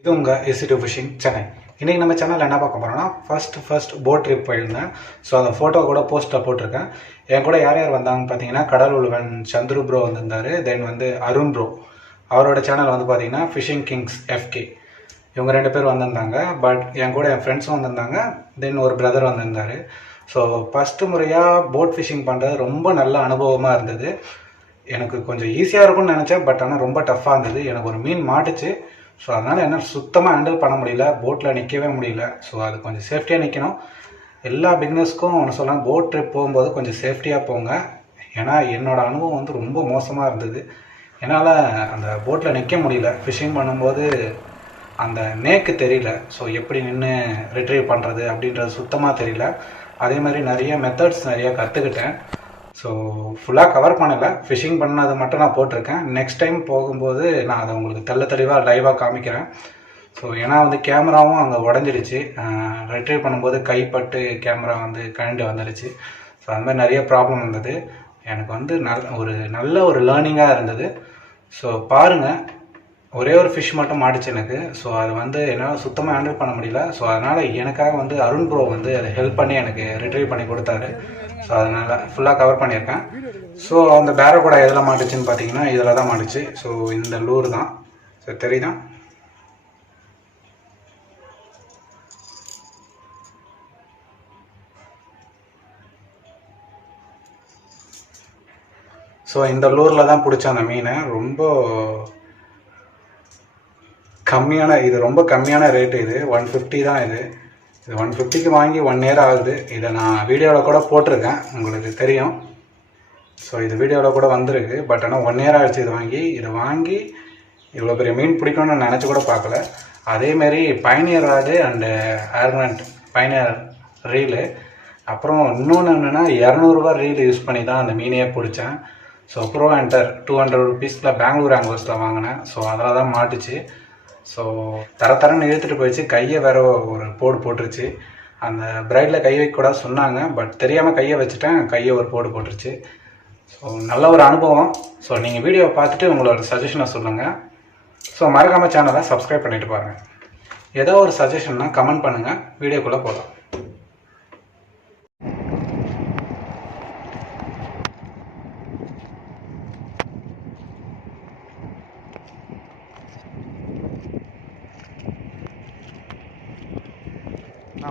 இது உங்கள் EC2 phishing Chennai. இன்றைக்கி நம்ம சேனலில் என்ன பார்க்க போகிறோம்னா ஃபர்ஸ்ட் போட் ட்ரிப் போயிருந்தேன். ஸோ அந்த ஃபோட்டோ கூட போஸ்ட்டில் போட்டிருக்கேன். என் கூட யார் யார் வந்தாங்கன்னு பார்த்தீங்கன்னா கடலூர்வன் சந்துரு ப்ரோ வந்திருந்தார். தென் அருண் ப்ரோ, அவரோட சேனல் பார்த்தீங்கன்னா ஃபிஷிங் கிங்ஸ் FK. இவங்க 2 பேர் வந்திருந்தாங்க. பட் என் கூட என் ஃப்ரெண்ட்ஸும் வந்திருந்தாங்க. தென் ஒரு பிரதர் வந்திருந்தார். ஸோ ஃபஸ்ட்டு முறையாக போட் ஃபிஷிங் பண்ணுறது ரொம்ப நல்ல அனுபவமாக இருந்தது. எனக்கு கொஞ்சம் ஈஸியாக இருக்கும்னு நினச்சேன். பட் ஆனால் ரொம்ப டஃப்பாக இருந்தது. எனக்கு ஒரு மீன் மாட்டுச்சு. ஸோ அதனால் என்ன சுத்தமாக ஹேண்டில் பண்ண முடியல, போட்டில் நிற்கவே முடியல. ஸோ அது கொஞ்சம் சேஃப்டியாக நிற்கணும். எல்லா பிக்னஸ்க்கும் ஒன்று சொல்லலாம், போட் ட்ரிப் போகும்போது கொஞ்சம் சேஃப்டியாக போங்க. ஏன்னா என்னோடய அனுபவம் ரொம்ப மோசமாக இருந்தது. என்னால் அந்த போட்டில் நிற்க முடியல. ஃபிஷிங் பண்ணும்போது அந்த நேக்கு தெரியல. ஸோ எப்படி நின்று ரிட்ரீவ் பண்ணுறது அப்படின்றது சுத்தமாக தெரியல. அதே மாதிரி நிறைய மெத்தட்ஸ் கற்றுக்கிட்டேன். ஸோ ஃபுல்லாக கவர் பண்ணலை, ஃபிஷிங் பண்ணது மட்டும் நான் போட்டிருக்கேன். நெக்ஸ்ட் டைம் போகும்போது நான் அதை உங்களுக்கு தெளிவாக லைவாக காமிக்கிறேன். ஸோ ஏன்னா கேமராவும் அங்கே உடஞ்சிடுச்சு. ரிட்ரீவ் பண்ணும்போது கைப்பட்டு கேமரா கழண்டு வந்துடுச்சு. ஸோ அந்த மாதிரி நிறைய ப்ராப்ளம் இருந்தது. எனக்கு நல்ல ஒரு லேர்னிங்காக இருந்தது. ஸோ பாருங்கள், ஒரே ஒரு ஃபிஷ் மட்டும் மாட்டுச்சு எனக்கு. ஸோ அது என்னால் சுத்தமாக ஹேண்டில் பண்ண முடியல. ஸோ அதனால் எனக்காக அருண் ப்ரோ அதை ஹெல்ப் பண்ணி எனக்கு ரிட்ரீவ் பண்ணி கொடுத்தாரு. ஸோ அதனால் ஃபுல்லாக கவர் பண்ணியிருக்கேன். ஸோ அந்த பேரக்கூடா எதில் மாட்டுச்சுன்னு பார்த்தீங்கன்னா இதில் தான் மாட்டுச்சு. ஸோ இந்த லூர் தான். ஸோ தெரியுதா? ஸோ இந்த லூரில் தான் பிடிச்ச அந்த மீனை. ரொம்ப கம்மியான ரேட்டு. இது 150 தான். இது 150க்கு வாங்கி 1 year ஆகுது. இதை நான் வீடியோவில் கூட போட்டிருக்கேன், உங்களுக்கு தெரியும். ஸோ இது வீடியோவில் கூட வந்திருக்கு. பட் ஆனால் 1 year ஆகிடுச்சு இதை வாங்கி இவ்வளோ பெரிய மீன் பிடிக்கும்னு நான் நினச்சி கூட பார்க்கல. அதேமாரி பைனியர் ராடு அண்டு ஆர்னட் பைனியர் ரீலு, அப்புறம் இன்னொன்று என்னென்னா 200 ரூபா ரீல் யூஸ் பண்ணி தான் அந்த மீனையே பிடிச்சேன். ஸோ ப்ரோ என்டர் 200 rupeesல பெங்களூர் ஆங்கர்ஸில் வாங்கினேன். ஸோ அதில் தான் மாட்டுச்சு. ஸோ தரன்னு இழுத்துட்டு போயிடுச்சு. கையை வேற ஒரு போட்டுருச்சு. அந்த பிரைடில் கை வைக்கக்கூடாது சொன்னாங்க. பட் தெரியாமல் கையை வச்சுட்டேன். கையை ஒரு போட்டுருச்சு. ஸோ நல்ல ஒரு அனுபவம். ஸோ நீங்கள் வீடியோவை பார்த்துட்டு உங்களோட சஜஷனை சொல்லுங்கள். ஸோ மறக்காமல் சேனலை சப்ஸ்கிரைப் பண்ணிவிட்டு பாருங்கள். ஏதோ ஒரு சஜஷன்னா கமெண்ட் பண்ணுங்கள். வீடியோக்குள்ளே போகலாம்.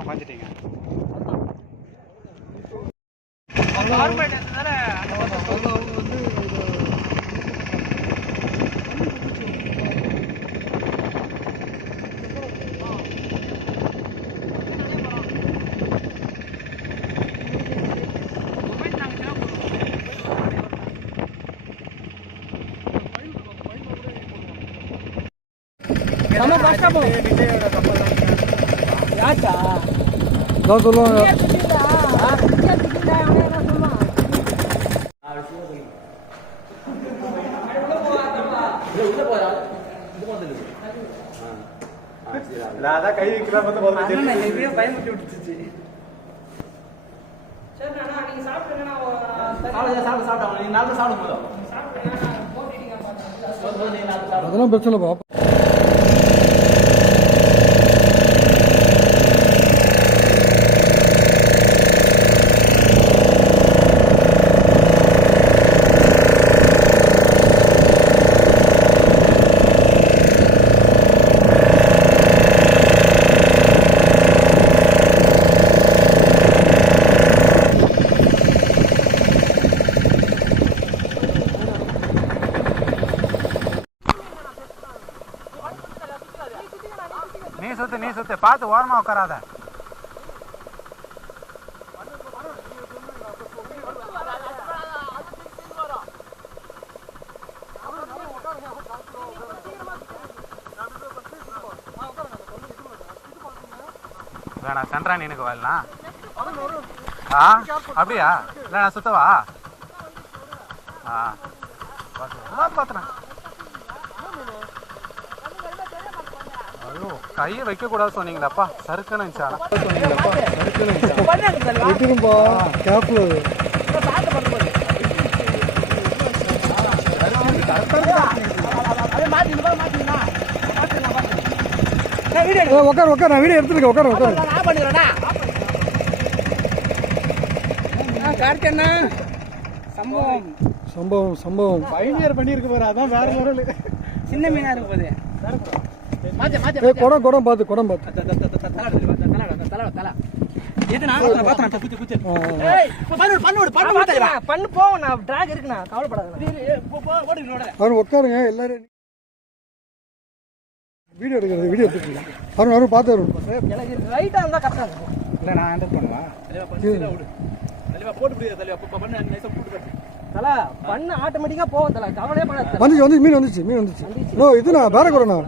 உட்காந்துட்டீங்க. சொல்லுவாங்க. கை பயமுட்டி விட்டுச்சு. அதெல்லாம் பிரச்சனை பாப்பா. நீ சுத்து பார்த்து ஓரமாக உட்காராத. வேணா சென்ட்ரா நீனுக்கு வரலாம். அப்படியா? இல்லை நான் சுத்தவா? பார்த்துறேன். கையை வைக்கக்கூடாது சொன்னீங்களாப்பா. சறுக்குன்னு உட்கார் நான் வீடியோ எடுத்துருக்கேன். உட்கார் நான் பண்ணிடுறேன்டா. கார்த்தியண்ணா சம்பவம் பைனியர் பண்ணியிருக்கு பாரு, அதான் வேற லெவல். சின்ன மீனா இருக்கு போது. குடம் பார்த்து பண்ணு போவோம். நான் டிராக் இருக்குண்ணா, கவலைப்படாத. அவரு உட்காருங்க. எல்லாரும் வீடியோ எடுத்துருக்கீங்க. அவரும் பார்த்து வரும். எனக்கு ரைட்டா இருந்தா கரெக்டா இருக்கும். இல்லை நான் ஹேண்டில் பண்ணுவா. தல பண்ணு ஆட்டோமேட்டிக்கா போவோம். தல கவலையே பண்ணாத. வந்துச்சு மீன் வந்துச்சு. நோ இது நான் பேரக்கூடண்ணா.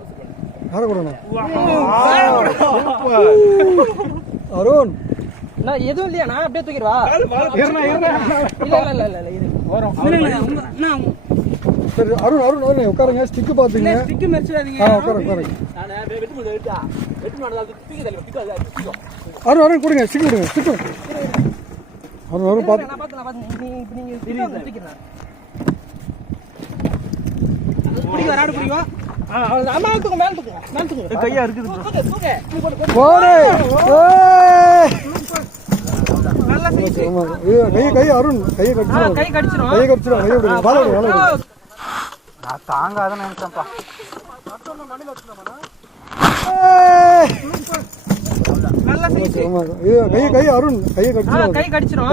அருண் நான் எதுவும் இல்லையா, நான் அப்படியே தூக்கிடுவா. இல்ல இது வரும். சரி அருண் உட்காருங்க. ஸ்டிக்கு பாத்துங்க. ஸ்டிக் மெர்ச்சிடாதீங்க. உட்காருங்க. அருண் கொடுங்க. ஸ்டிக் கொடுங்க. ஸ்டிக் அருண் பாத்து. நான் பாத்து நீங்க தூக்கிடுறேன். வராடு பிடிக்கும். கையா இருக்குது. கை அருண் கையை கடிச்சிடும். நான் தாங்காதான் நினைச்சேன்ப்பா. கை அருண் கையை கடிச்சிடும்.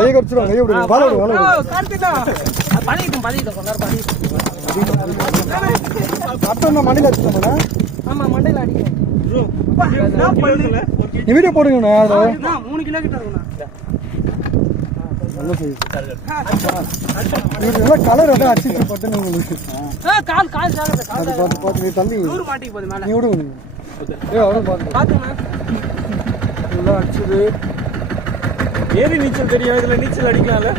மண்ணில வச்சுட்டோம்னா மண்டையில அடிக்கிறேன். நீ வீடியோ போடுங்கண்ணா. 3 கிலோ கிட்ட இருக்குண்ணா. நல்லா செய்யுது. கலர் வந்து அடிச்சு போட்டு பார்த்து நீ தம்பி மாட்டிக்கு போகுது மேல. நீ விடுங்க. பாத்துண்ணா நல்லா அடிச்சது. ஏரி நீச்சல் தெரியும், இதுல நீச்சல் அடிக்கலாம்ல.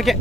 ஓகே